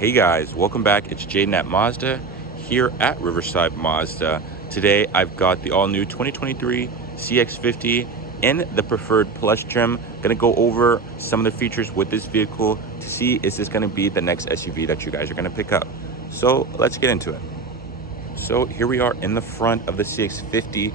Hey guys, welcome back. It's Jaden at Mazda here at Riverside Mazda. Today I've got the all-new 2023 CX-50 in the preferred plus trim. Gonna go over some of the features with this vehicle to see is this gonna be the next SUV that you guys are gonna pick up. So let's get into it. So here we are in the front of the CX-50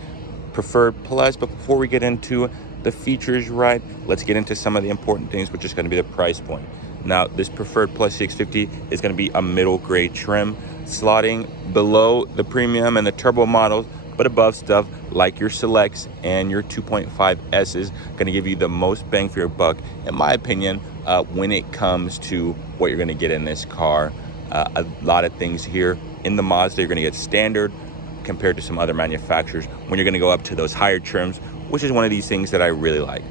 preferred plus, but before we get into the features, right, let's get into some of the important things, which is going to be the price point. Now, this preferred plus CX-50 is going to be a middle grade trim, slotting below the premium and the turbo models, but above stuff like your selects and your 2.5S is going to give you the most bang for your buck, in my opinion, when it comes to what you're going to get in this car. A lot of things here in the Mazda you're going to get standard compared to some other manufacturers when you're going to go up to those higher trims, which is one of these things that I really like.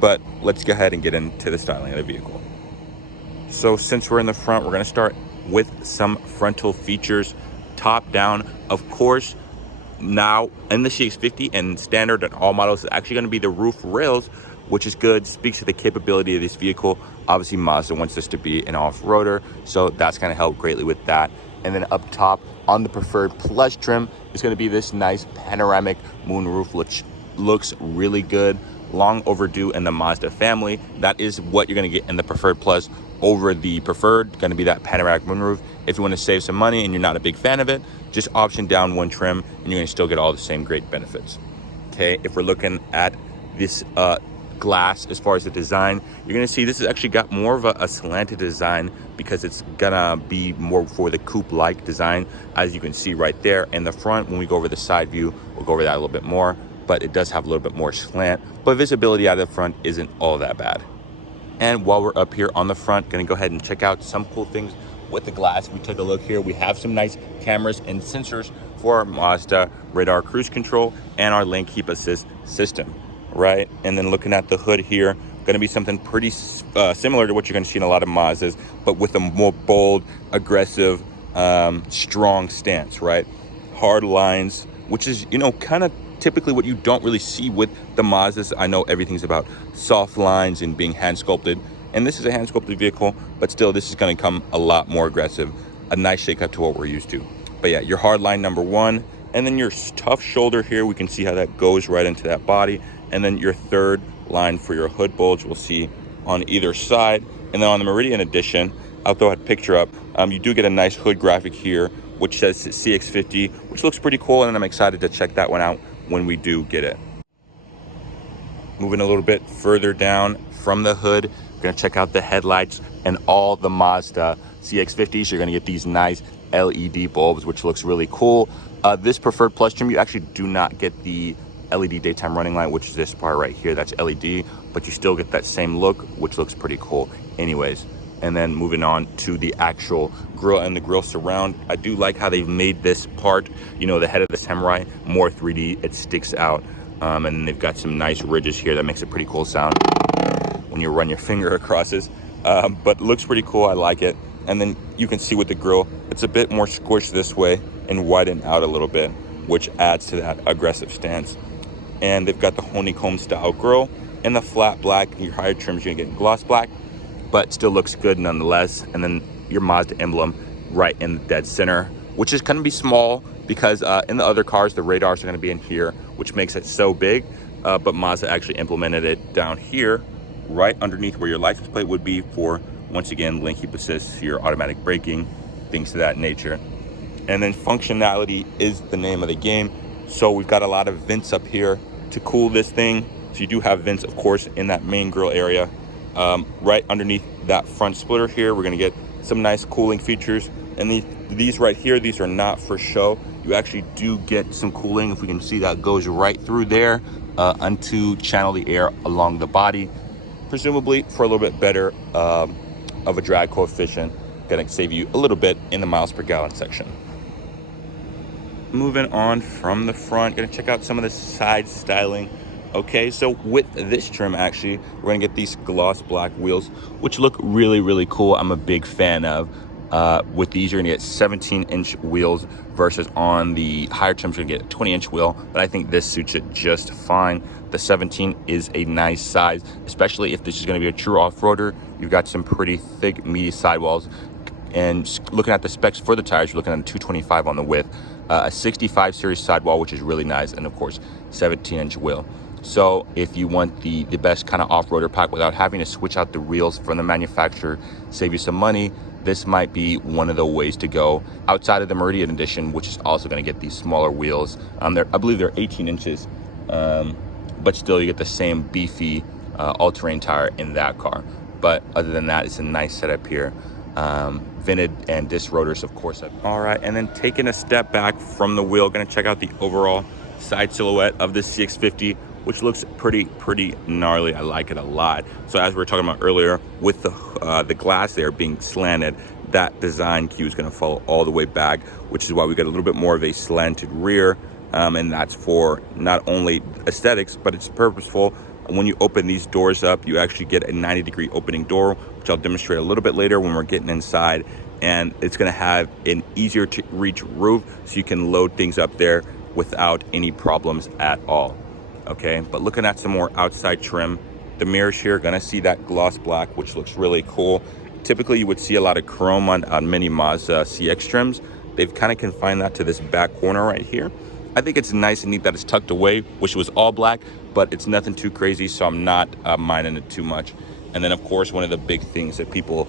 But let's go ahead and get into the styling of the vehicle. So since we're in the front, we're going to start with some frontal features. Top down, of course, now in the CX-50 and standard and all models is actually going to be the roof rails, which is good, speaks to the capability of this vehicle. Obviously Mazda wants this to be an off-roader, so that's going to help greatly with that. And then up top on the preferred plus trim is going to be this nice panoramic moonroof, which looks really good, long overdue in the Mazda family. That is what you're going to get in the preferred plus over the preferred, going to be that panoramic moonroof. If you want to save some money and you're not a big fan of it, just option down one trim and you're going to still get all the same great benefits. Okay, if we're looking at this glass as far as the design, you're going to see this has actually got more of a slanted design because it's gonna be more for the coupe like design, as you can see right there in the front. When we go over the side view, we'll go over that a little bit more, but it does have a little bit more slant, but visibility out of the front isn't all that bad. And while we're up here on the front, gonna go ahead and check out some cool things with the glass. We took a look here. We have some nice cameras and sensors for our Mazda radar cruise control and our lane keep assist system, right? And then looking at the hood here, going to be something pretty similar to what you're going to see in a lot of Mazdas, but with a more bold, aggressive, strong stance, right? Hard lines, which is, you know, kind of typically what you don't really see with the Mazdas. I know everything's about soft lines and being hand sculpted, and this is a hand sculpted vehicle, but still this is going to come a lot more aggressive, a nice shake up to what we're used to. But yeah, your hard line number one, and then your tough shoulder here, we can see how that goes right into that body. And then your third line for your hood bulge, we'll see on either side. And then on the Meridian Edition, I'll throw a picture up. You do get a nice hood graphic here, which says CX-50, which looks pretty cool. And I'm excited to check that one out when we do get it. Moving a little bit further down from the hood, we're gonna check out the headlights and all the Mazda CX-50s. You're gonna get these nice LED bulbs, which looks really cool. This preferred plus trim, you actually do not get the LED daytime running light, which is this part right here, that's LED, but you still get that same look, which looks pretty cool anyways. And then moving on to the actual grille and the grille surround, I do like how they've made this part, you know, the head of the Samurai more 3D. It sticks out, and they've got some nice ridges here that makes a pretty cool sound when you run your finger across this, but it looks pretty cool. I like it. And then you can see with the grille, it's a bit more squished this way and widened out a little bit, which adds to that aggressive stance. And they've got the honeycomb style grille and the flat black. Your higher trims, you're gonna get gloss black, but still looks good nonetheless. And then your Mazda emblem right in the dead center, which is gonna be small because in the other cars, the radars are gonna be in here, which makes it so big. But Mazda actually implemented it down here, right underneath where your license plate would be for, once again, lane keep assist, your automatic braking, things to that nature. And then functionality is the name of the game. So we've got a lot of vents up here to cool this thing. So you do have vents, of course, in that main grille area. Right underneath that front splitter here, we're gonna get some nice cooling features. And these right here, these are not for show. You actually do get some cooling. If we can see, that goes right through there to channel the air along the body, presumably for a little bit better of a drag coefficient. Gonna save you a little bit in the miles per gallon section. Moving on from the front, gonna check out some of the side styling. Okay, so with this trim, actually, we're gonna get these gloss black wheels, which look really, really cool. I'm a big fan of. With these, you're gonna get 17-inch wheels versus on the higher trims, you're gonna get a 20-inch wheel, but I think this suits it just fine. The 17 is a nice size, especially if this is gonna be a true off-roader. You've got some pretty thick, meaty sidewalls And looking at the specs for the tires, you're looking at a 225 on the width, a 65 series sidewall, which is really nice, and of course 17-inch wheel. So if you want the best kind of off-roader pack without having to switch out the wheels from the manufacturer, save you some money, this might be one of the ways to go. Outside of the Meridian Edition, which is also going to get these smaller wheels. I believe they're 18 inches, but still you get the same beefy all-terrain tire in that car. But other than that, it's a nice setup here. Vented and disc rotors, of course. All right, and then taking a step back from the wheel, gonna check out the overall side silhouette of the CX-50, which looks pretty gnarly. I like it a lot. So as we were talking about earlier, with the glass there being slanted, that design cue is gonna follow all the way back, which is why we get a little bit more of a slanted rear, and that's for not only aesthetics, but it's purposeful. When you open these doors up, you actually get a 90-degree opening door, which I'll demonstrate a little bit later when we're getting inside. And it's gonna have an easier to reach roof, so you can load things up there without any problems at all, okay? But looking at some more outside trim, the mirrors here, gonna see that gloss black, which looks really cool. Typically, you would see a lot of chrome on many Mazda CX trims. They've kind of confined that to this back corner right here. I think it's nice and neat that it's tucked away. Wish it was all black, but it's nothing too crazy, so I'm not minding it too much. And then, of course, one of the big things that people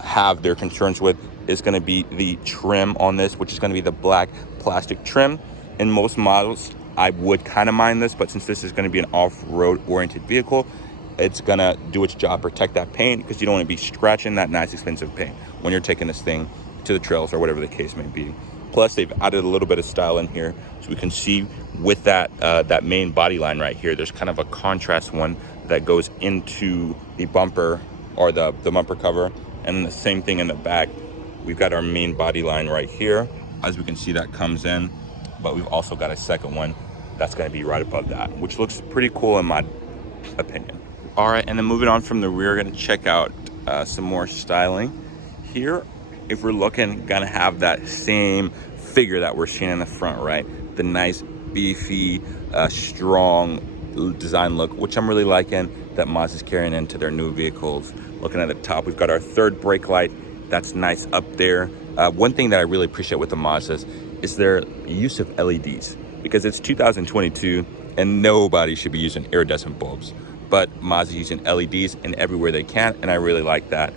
have their concerns with is going to be the trim on this, which is going to be the black plastic trim. In most models, I would kind of mind this, but since this is going to be an off-road oriented vehicle, it's going to do its job, protect that paint, because you don't want to be scratching that nice expensive paint when you're taking this thing to the trails or whatever the case may be. Plus, they've added a little bit of style in here, so we can see with that that main body line right here, there's kind of a contrast one that goes into the bumper or the bumper cover, and then the same thing in the back. We've got our main body line right here. As we can see, that comes in, but we've also got a second one that's going to be right above that, which looks pretty cool in my opinion. All right, and then moving on from the rear, going to check out some more styling here. If we're looking, gonna have that same figure that we're seeing in the front, right? The nice, beefy, strong design look, which I'm really liking, that Mazda's carrying into their new vehicles. Looking at the top, we've got our third brake light. That's nice up there. One thing that I really appreciate with the Mazdas is their use of LEDs, because it's 2022 and nobody should be using iridescent bulbs. But Mazda's using LEDs in everywhere they can, and I really like that.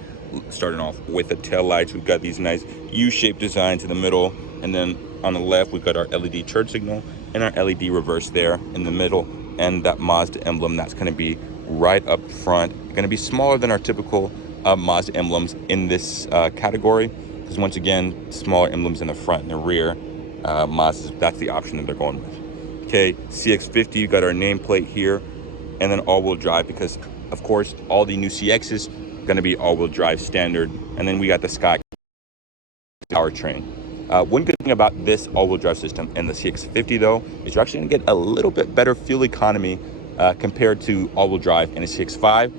Starting off with the tail lights, we've got these nice U-shaped designs in the middle, and then on the left we've got our LED turn signal and our LED reverse there in the middle, and that Mazda emblem that's going to be right up front. Going to be smaller than our typical Mazda emblems in this category, because once again, smaller emblems in the front and the rear. Mazda, that's the option that they're going with. Okay, CX-50, you got our nameplate here, and then all-wheel drive, because of course all the new CXs going to be all-wheel drive standard. And then we got the Skyactiv powertrain. One good thing about this all-wheel drive system and the CX-50 though is you're actually going to get a little bit better fuel economy compared to all-wheel drive in a CX-5.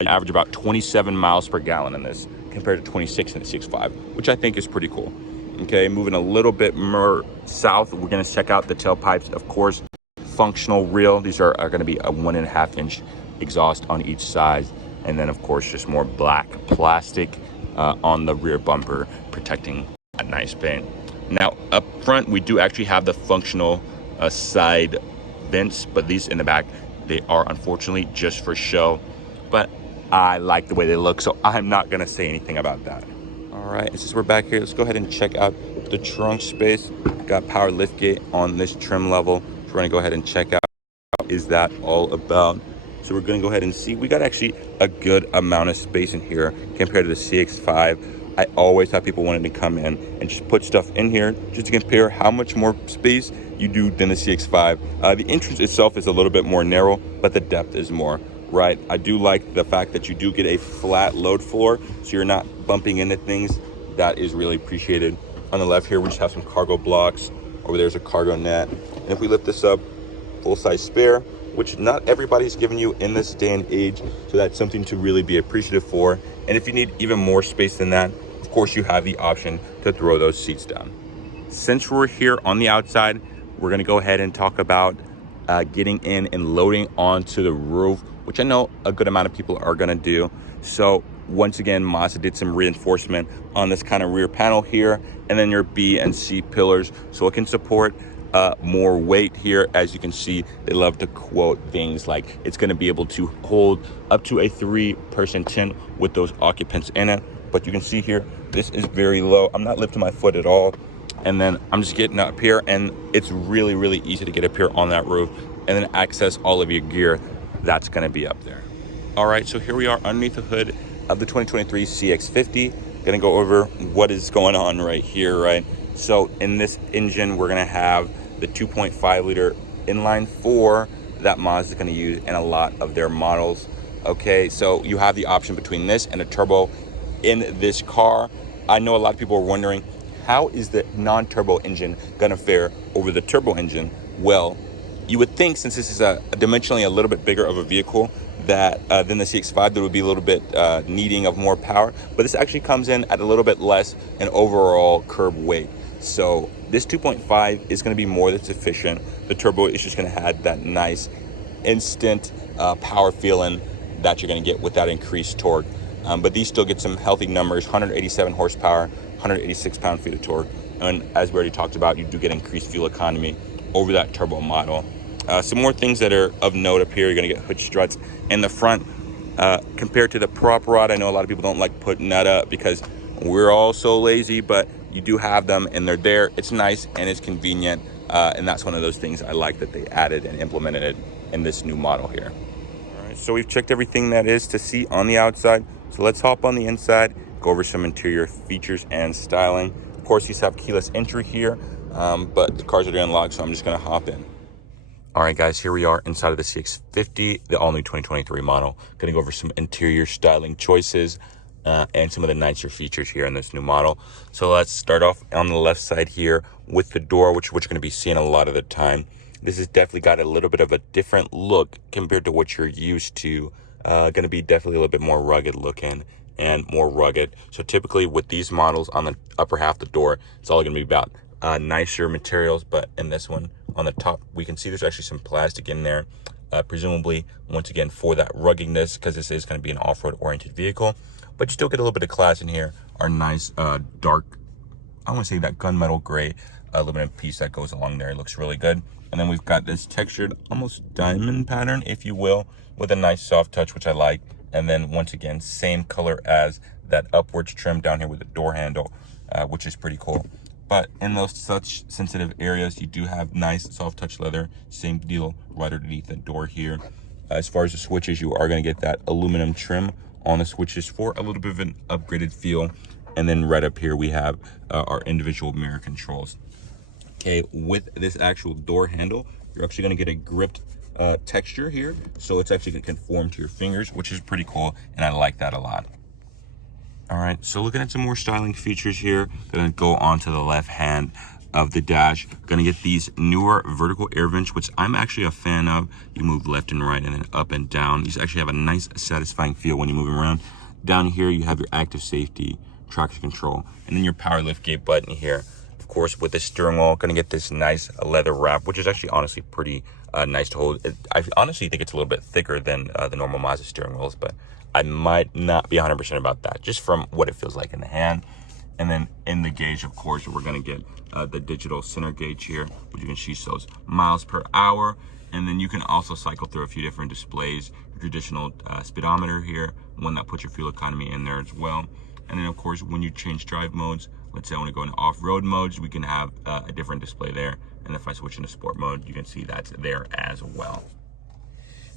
You average about 27 miles per gallon in this compared to 26 in the CX-5, which I think is pretty cool. Okay, moving a little bit more south, we're going to check out the tailpipes. Of course, functional reel. These are going to be a 1.5-inch exhaust on each side. And then, of course, just more black plastic on the rear bumper, protecting that nice paint. Now, up front, we do actually have the functional side vents, but these in the back, they are unfortunately just for show. But I like the way they look, so I'm not going to say anything about that. All right, since we're back here, let's go ahead and check out the trunk space. Got power liftgate on this trim level. So we're going to go ahead and check out what is that all about. So we're going to go ahead and see. We got actually a good amount of space in here compared to the CX-5. I always have people wanting to come in and just put stuff in here just to compare how much more space you do than the CX-5. The entrance itself is a little bit more narrow, but the depth is more, right? I do like the fact that you do get a flat load floor, so you're not bumping into things. That is really appreciated. On the left here, we just have some cargo blocks. Over there's a cargo net. And if we lift this up, full-size spare, which not everybody's giving you in this day and age, so that's something to really be appreciative for. And if you need even more space than that, of course you have the option to throw those seats down. Since we're here on the outside, we're going to go ahead and talk about getting in and loading onto the roof which I know a good amount of people are going to do. So once again, Mazda did some reinforcement on this kind of rear panel here, and then your B and C pillars, so it can support more weight here. As you can see, they love to quote things like it's going to be able to hold up to a 3-person tent with those occupants in it. But you can see here, this is very low. I'm not lifting my foot at all, and then I'm just getting up here, and it's really, really easy to get up here on that roof and then access all of your gear that's going to be up there. All right, so here we are underneath the hood of the 2023 CX-50. Gonna go over what is going on right here, right? So in this engine, we're gonna have the 2.5 liter inline 4 that Mazda is gonna use in a lot of their models. Okay, so you have the option between this and a turbo in this car. I know a lot of people are wondering, how is the non-turbo engine gonna fare over the turbo engine? Well, you would think, since this is a dimensionally a little bit bigger of a vehicle that than the CX-5, that would be a little bit needing of more power, but this actually comes in at a little bit less in overall curb weight. So this 2.5 is going to be more than sufficient. The turbo is just going to have that nice instant power feeling that you're going to get with that increased torque. But these still get some healthy numbers: 187 horsepower, 186 pound-feet of torque, and as we already talked about, you do get increased fuel economy over that turbo model. Some more things that are of note up here: you're going to get hood struts in the front. Compared to the prop rod, I know a lot of people don't like putting that up because we're all so lazy, but you do have them and they're there. It's nice and it's convenient, and that's one of those things I like that they added and implemented it in this new model here. All right, so we've checked everything that is to see on the outside, so let's hop on the inside, go over some interior features and styling. Of course, you have keyless entry here, but the cars are unlocked, so I'm just going to hop in. All right, guys, here we are inside of the CX-50, the all-new 2023 model. Going to go over some interior styling choices and some of the nicer features here in this new model. So let's start off on the left side here with the door, which you're going to be seeing a lot of the time. This has definitely got a little bit of a different look compared to what you're used to. Going to be definitely a little bit more rugged looking and more rugged. So typically with these models on the upper half of the door, it's all going to be about nicer materials, but in this one on the top, we can see there's actually some plastic in there, presumably once again for that ruggedness, because this is going to be an off-road oriented vehicle. But you still get a little bit of class in here. Our nice dark, I want to say that gunmetal gray aluminum piece that goes along there. It looks really good. And then we've got this textured, almost diamond pattern, if you will, with a nice soft touch, which I like. And then once again, same color as that upwards trim down here with the door handle, which is pretty cool. But in those such sensitive areas, you do have nice soft touch leather. Same deal right underneath the door here. As far as the switches, you are going to get that aluminum trim on the switches for a little bit of an upgraded feel. And then right up here, we have our individual mirror controls. Okay, with this actual door handle, you're actually going to get a gripped texture here. So it's actually going to conform to your fingers, which is pretty cool. And I like that a lot. All right, so looking at some more styling features here, gonna go on to the left hand of the dash. Gonna get these newer vertical air vents, which I'm actually a fan of. You move left and right and then up and down. These actually have a nice satisfying feel when you move them around. Down here, you have your active safety, traction control, and then your power lift gate button here. Of course, with the steering wheel, gonna get this nice leather wrap, which is actually honestly pretty nice to hold. I honestly think it's a little bit thicker than the normal Mazda steering wheels, but I might not be 100% about that, just from what it feels like in the hand. And then in the gauge, of course, we're going to get the digital center gauge here, which you can see those miles per hour. And then you can also cycle through a few different displays, your traditional speedometer here, one that puts your fuel economy in there as well. And then, of course, when you change drive modes, let's say I want to go into off-road modes, we can have a different display there. And if I switch into sport mode, you can see that's there as well.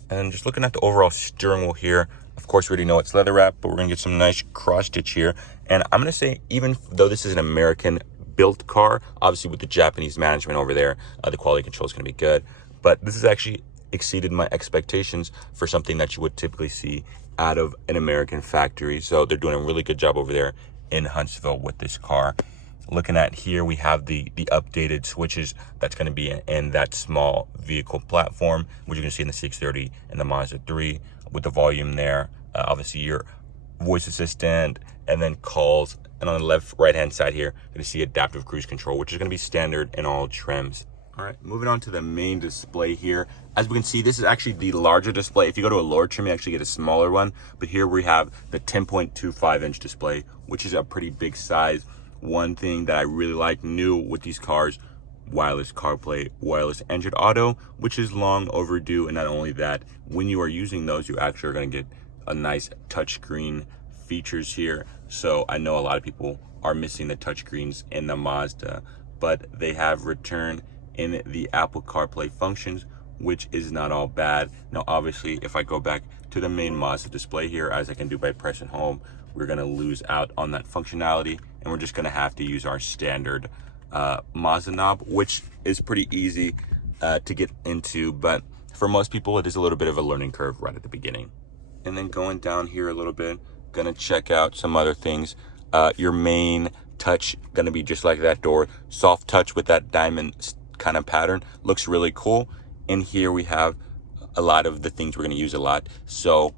And just looking at the overall steering wheel here, of course, we already know it's leather wrap, but we're gonna get some nice cross stitch here. And I'm gonna say, even though this is an American built car, obviously with the Japanese management over there, the quality control is gonna be good. But this has actually exceeded my expectations for something that you would typically see out of an American factory. So they're doing a really good job over there in Huntsville with this car. Looking at here, we have the updated switches that's going to be in that small vehicle platform, which you can see in the CX-30 and the Mazda 3 with the volume there. Obviously, your voice assistant and then calls. And on the left right hand side here, you're going to see adaptive cruise control, which is going to be standard in all trims. All right, moving on to the main display here. As we can see, this is actually the larger display. If you go to a lower trim, you actually get a smaller one. But here we have the 10.25-inch display, which is a pretty big size. One thing that I really like new with these cars, wireless CarPlay, wireless Android Auto, which is long overdue. And not only that, when you are using those, you actually are going to get a nice touchscreen features here. So I know a lot of people are missing the touchscreens in the Mazda, but they have returned in the Apple CarPlay functions, which is not all bad. Now, obviously, if I go back to the main Mazda display here, as I can do by pressing home, we're gonna lose out on that functionality, and we're just gonna have to use our standard Mazda knob, which is pretty easy to get into, but for most people, it is a little bit of a learning curve right at the beginning. And then going down here a little bit, gonna check out some other things. Your main touch gonna be just like that door, soft touch with that diamond kind of pattern. Looks really cool. And here we have a lot of the things we're going to use a lot. So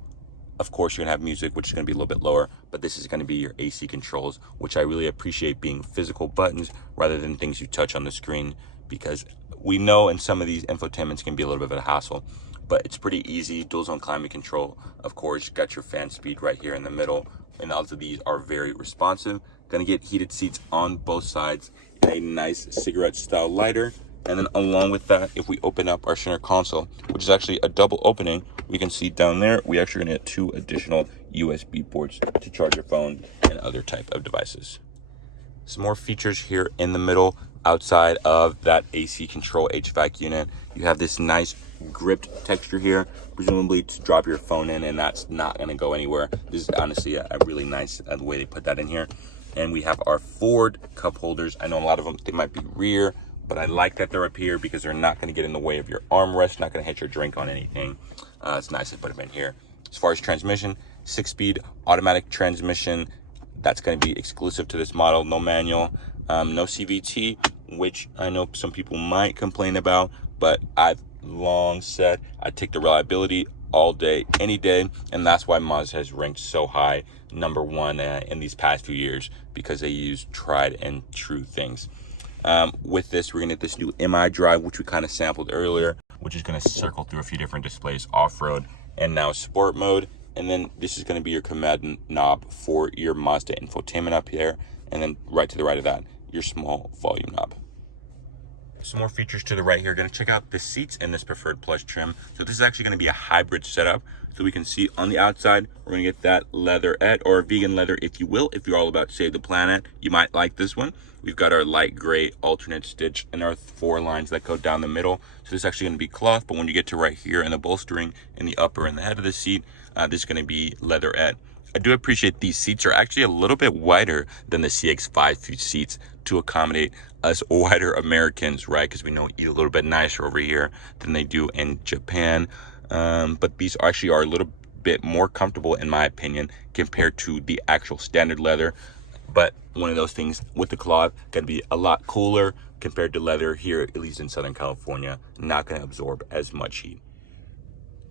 of course you're going to have music, which is going to be a little bit lower, but this is going to be your AC controls, which I really appreciate being physical buttons rather than things you touch on the screen, because we know in some of these infotainments can be a little bit of a hassle, but it's pretty easy. Dual zone climate control, of course, got your fan speed right here in the middle, and all of these are very responsive. Going to get heated seats on both sides and a nice cigarette style lighter. And then along with that, if we open up our center console, which is actually a double opening, we can see down there, we actually gonna get 2 additional USB ports to charge your phone and other type of devices. Some more features here in the middle, outside of that AC control HVAC unit. You have this nice gripped texture here, presumably to drop your phone in, and that's not gonna go anywhere. This is honestly a really nice way they put that in here. And we have our Ford cup holders. I know a lot of them, they might be rear, but I like that they're up here because they're not going to get in the way of your armrest, not going to hit your drink on anything. It's nice to put them in here. As far as transmission, 6-speed automatic transmission. That's going to be exclusive to this model. No manual, no CVT, which I know some people might complain about, but I've long said I take the reliability all day, any day, and that's why Mazda has ranked so high, #1 in these past few years, because they use tried and true things. With this, we're gonna get this new MI drive, which we kind of sampled earlier, which is gonna circle through a few different displays, off-road and now sport mode. And then this is gonna be your command knob for your Mazda infotainment up here. And then right to the right of that, your small volume knob. Some more features to the right here. Gonna check out the seats in this preferred plus trim. So this is actually gonna be a hybrid setup. So we can see on the outside, we're gonna get that leatherette, or vegan leather, if you will. If you're all about save the planet, you might like this one. We've got our light gray alternate stitch and our 4 lines that go down the middle. So this is actually gonna be cloth, but when you get to right here in the bolstering in the upper and the head of the seat, this is gonna be leatherette. I do appreciate these seats are actually a little bit wider than the CX-50 seats to accommodate us wider Americans, right? Because we know we eat a little bit nicer over here than they do in Japan. But these actually are a little bit more comfortable, in my opinion, compared to the actual standard leather. But one of those things with the cloth can be a lot cooler compared to leather here, at least in Southern California, not going to absorb as much heat.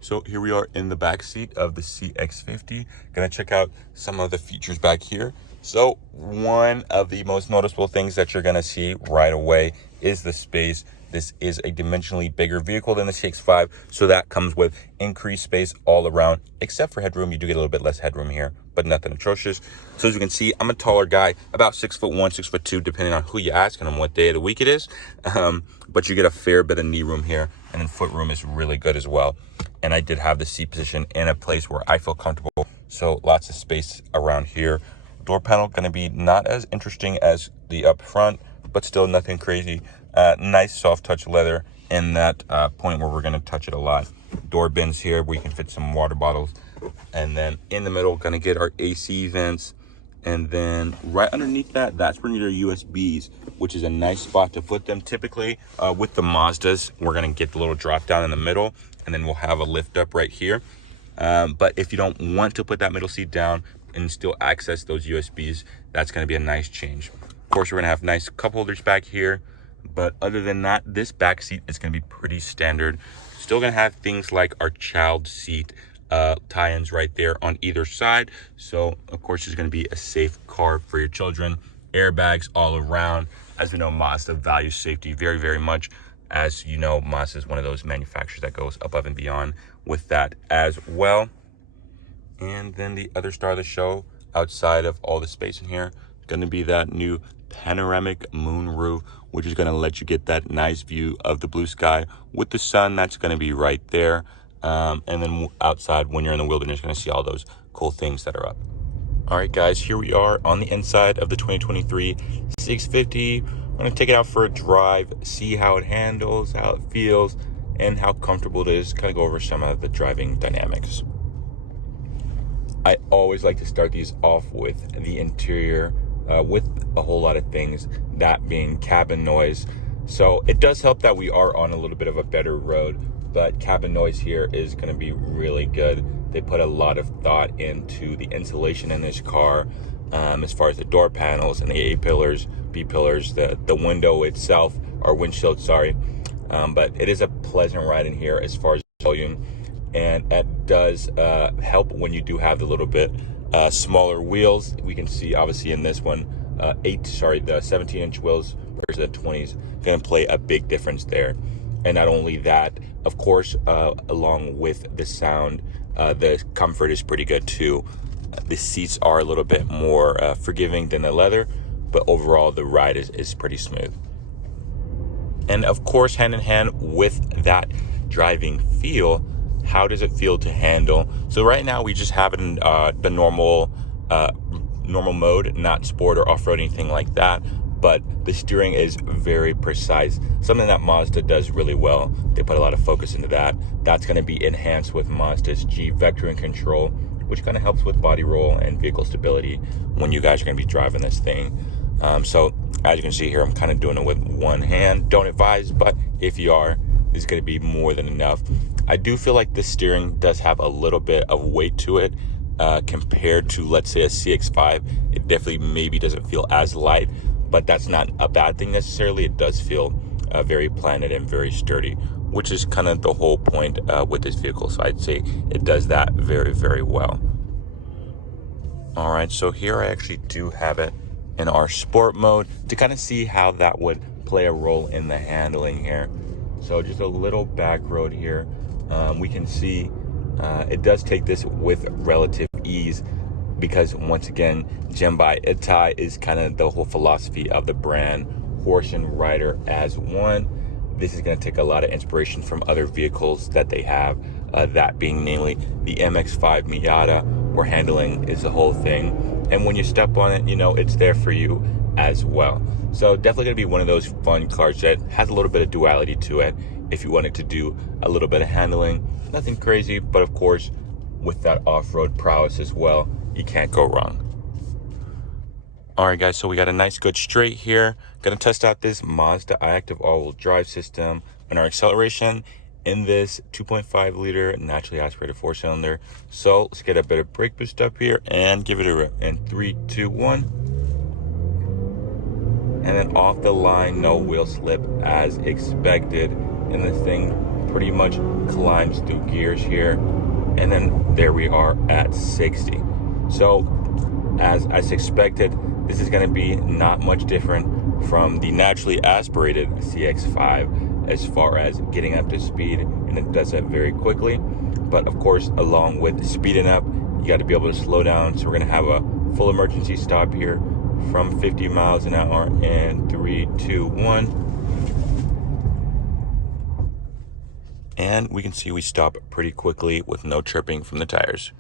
So here we are in the back seat of the CX-50. Gonna check out some of the features back here. So one of the most noticeable things that you're gonna see right away is the space. This is a dimensionally bigger vehicle than the CX-5, so that comes with increased space all around. Except for headroom, you do get a little bit less headroom here, but nothing atrocious. So as you can see, I'm a taller guy, about 6'1", 6'2", depending on who you ask and on what day of the week it is. But you get a fair bit of knee room here, and then foot room is really good as well. And I did have the seat position in a place where I feel comfortable, so lots of space around here. Door panel going to be not as interesting as the up front, but still nothing crazy. Nice soft touch leather in that point where we're going to touch it a lot. Door bins here where you can fit some water bottles. And then in the middle, going to get our AC vents. And then right underneath that, that's where you need our USBs, which is a nice spot to put them. Typically, with the Mazdas, we're going to get the little drop down in the middle, and then we'll have a lift up right here. But if you don't want to put that middle seat down and still access those USBs, that's going to be a nice change. Of course, we're going to have nice cup holders back here. But other than that, this back seat is going to be pretty standard. Still going to have things like our child seat tie-ins right there on either side. So of course it's going to be a safe car for your children. Airbags all around. As we know, Mazda values safety very, very much. As you know, Mazda is one of those manufacturers that goes above and beyond with that as well. And then the other star of the show, outside of all the space in here, is going to be that new panoramic moon roof, which is going to let you get that nice view of the blue sky with the sun. That's going to be right there. And then outside, when you're in the wilderness, you're going to see all those cool things that are up. All right, guys, here we are on the inside of the 2023 CX-50. I'm going to take it out for a drive, see how it handles, how it feels, and how comfortable it is. Kind of go over some of the driving dynamics. I always like to start these off with the interior, with a whole lot of things, that being cabin noise. So it does help that we are on a little bit of a better road, but cabin noise here is going to be really good. They put a lot of thought into the insulation in this car, as far as the door panels and the A pillars, B pillars, the window itself, or windshield, sorry. But it is a pleasant ride in here as far as volume. And it does help when you do have the little bit smaller wheels. We can see obviously in this one, the 17-inch wheels versus the 20s, going to play a big difference there. And not only that, of course, along with the sound, the comfort is pretty good too. The seats are a little bit more forgiving than the leather, but overall the ride is pretty smooth. And of course, hand in hand with that driving feel, how does it feel to handle? So right now we just have it in the normal mode, not sport or off-road, anything like that. But the steering is very precise, something that Mazda does really well. They put a lot of focus into that. That's going to be enhanced with Mazda's G vectoring control, which kind of helps with body roll and vehicle stability when you guys are going to be driving this thing. So as you can see here, I'm kind of doing it with one hand. Don't advise, but if you are, this is going to be more than enough. I do feel like the steering does have a little bit of weight to it compared to, let's say, a CX-5. It definitely maybe doesn't feel as light, but that's not a bad thing necessarily. It does feel very planted and very sturdy, which is kind of the whole point with this vehicle. So I'd say it does that very, very well. All right, so here I actually do have it in our sport mode to kind of see how that would play a role in the handling here. So just a little back road here. We can see it does take this with relative ease, because once again, Gem by Itai is kind of the whole philosophy of the brand, horse and rider as one. This is going to take a lot of inspiration from other vehicles that they have, that being namely the MX-5 Miata, where handling is the whole thing. And when you step on it, you know, it's there for you as well. So definitely going to be one of those fun cars that has a little bit of duality to it. If you wanted to do a little bit of handling, nothing crazy, but of course, with that off-road prowess as well, you can't go wrong. All right, guys, so we got a nice good straight here. Gonna test out this Mazda iActive all-wheel drive system and our acceleration in this 2.5 liter naturally aspirated 4-cylinder. So let's get a bit of brake boost up here and give it a rip. In 3, 2, 1. And then off the line, no wheel slip as expected. And this thing pretty much climbs through gears here. And then there we are at 60. So as expected, this is going to be not much different from the naturally aspirated CX-5 as far as getting up to speed, and it does that very quickly. But of course, along with speeding up, you got to be able to slow down. So we're going to have a full emergency stop here from 50 miles an hour in 3, 2, 1. And we can see we stop pretty quickly with no tripping from the tires.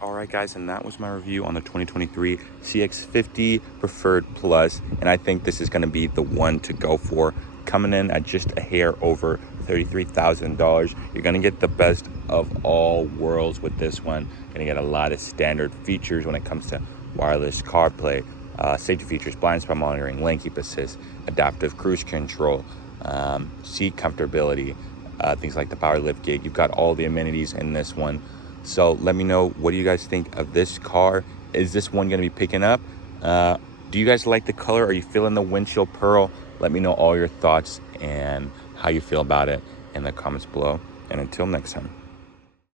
All right, guys, and that was my review on the 2023 CX-50 Preferred Plus, and I think this is going to be the one to go for. Coming in at just a hair over $33,000, you're going to get the best of all worlds with this one. You're going to get a lot of standard features when it comes to wireless CarPlay, safety features, blind spot monitoring, lane keep assist, adaptive cruise control, seat comfortability, things like the power lift gate. You've got all the amenities in this one. So let me know, what do you guys think of this car? Is this one going to be picking up? Do you guys like the color? Are you feeling the windshield pearl? Let me know all your thoughts and how you feel about it in the comments below. And until next time.